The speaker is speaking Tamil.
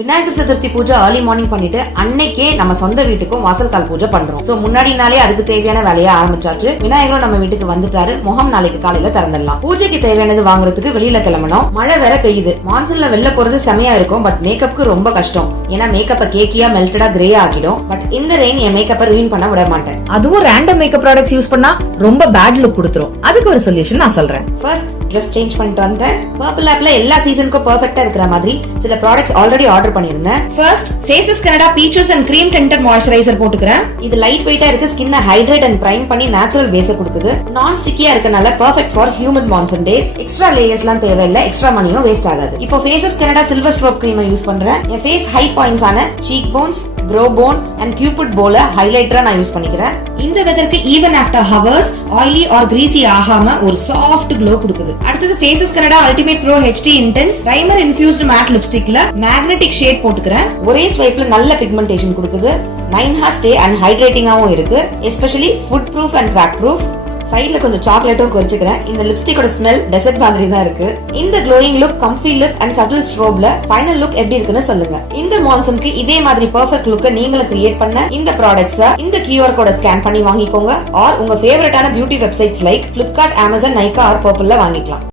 விநாயகர் சதுர்த்தி பூஜை ஏர்லி மார்னிங் பண்ணிட்டு அன்னைக்கே நம்ம சொந்த வீட்டுக்கும் வாசல் கால் பூஜை பண்றோம். சோ முன்னாடி நாளே அதுக்கு தேவையான வேலையை ஆரம்பிச்சாச்சு. விநாயகரும் நம்ம வீட்டுக்கு வந்துட்டாரு. முகம் நாளைக்கு காலையில திறந்துடலாம். பூஜைக்கு தேவையானது வாங்குறதுக்கு வெளியில கிளம்பணும். மழை வேற பெய்யுது. மான்சூன்ல வெளில போறது செமையா இருக்கும். பட் மேக்கப்க்கு ரொம்ப கஷ்டம். ஏன்னா மேக்கப்ப கேக்கியா மெல்டடா கிரே ஆகிடும். பட் இந்த ரெயின் என் மேக்கப்ப ரூயின் பண்ண விட மாட்டேன். அதுவும் ரேண்டம் மேக்கப் ப்ராடக்ட்ஸ் யூஸ் பண்ணா ரொம்ப பேட் லுக் கொடுத்துரும். அதுக்கு ஒரு சொல்யூஷன் நான் சொல்றேன். ஃபர்ஸ்ட் ட்ரெஸ் சேஞ்ச் பண்ணிட்டு வந்தேன். பர்பிள் ஆப்ல எல்லா சீசனுக்கும் பெர்ஃபெக்ட்டா இருக்கிற மாதிரி சில ப்ராடக்ட்ஸ் ஆல்ரெடி ஆர்டர் பண்ணிருந்தேன். First Faces Canada peaches and cream tinted moisturiser போட்டுக்கிறேன். இது லைட் வெயிட்டா இருக்கு. ஸ்கின்னை ஹைட்ரேட் அண்ட் பிரைம் பண்ணி நேச்சுரல் பேஸ கொடுக்குது. நான் ஸ்டிக்கியா இருக்கனால perfect for humid monsoon days. Extra லேயர்ஸ்லாம் தேவையில்லை. எக்ஸ்ட்ரா மணியும் வேஸ்ட் ஆகாது. இப்போ ஃபேசஸ் கனடா சில்வர் ஸ்ட்ரோப் கிரீமை யூஸ் பண்றேன். என் ஃபேஸ் ஹை பாயிண்ட்ஸ் ஆன cheek bones, brow bone and cupid போல ஹைலைட்டரா நான் யூஸ் பண்ணிக்கிறேன். இந்த வெதருக்கு even after hours oily or greasy ஆகாம ஒரு சாஃப்ட் க்ளோ கொடுக்குது. அடுத்தது Faces Canada ultimate pro HD intense primer infused matte லிப்ஸ்டிக்ல மேக்னெட்டிக் ஷேட் போட்டுக்கிறேன். ஒரே ஸ்வைப்ல நல்ல பிக்மெண்டேஷன் கொடுக்குது. 9 hours ஸ்டே அண்ட் ஹைட்ரேட்டிங்காவும் இருக்கு. Especially food proof and crack proof. சைடுல கொஞ்சம் சாக்லேட்டும் குறிச்சுக்கிறேன். இந்த லிப்ஸ்டிக்கோட ஸ்மெல் டெசர்ட் மாதிரி தான் இருக்கு. இந்த glowing look, comfy lip and subtle ஸ்ட்ரோப்ல ஃபைனல் லுக் எப்படி இருக்குன்னு சொல்லுங்க. இந்த மான்சூனுக்கு இதே மாதிரி பெர்ஃபெக்ட் லுக்க நீங்களும் கிரியேட் பண்ண இந்த ப்ராடக்ட்ஸ் இந்த QR கோட ஸ்கேன் பண்ணி வாங்கிக்கோங்க. ஆர் உங்க ஃபேவரட்டான beauty websites like Flipkart, Amazon, Nykaa or Purpleல வாங்கிக்கலாம்.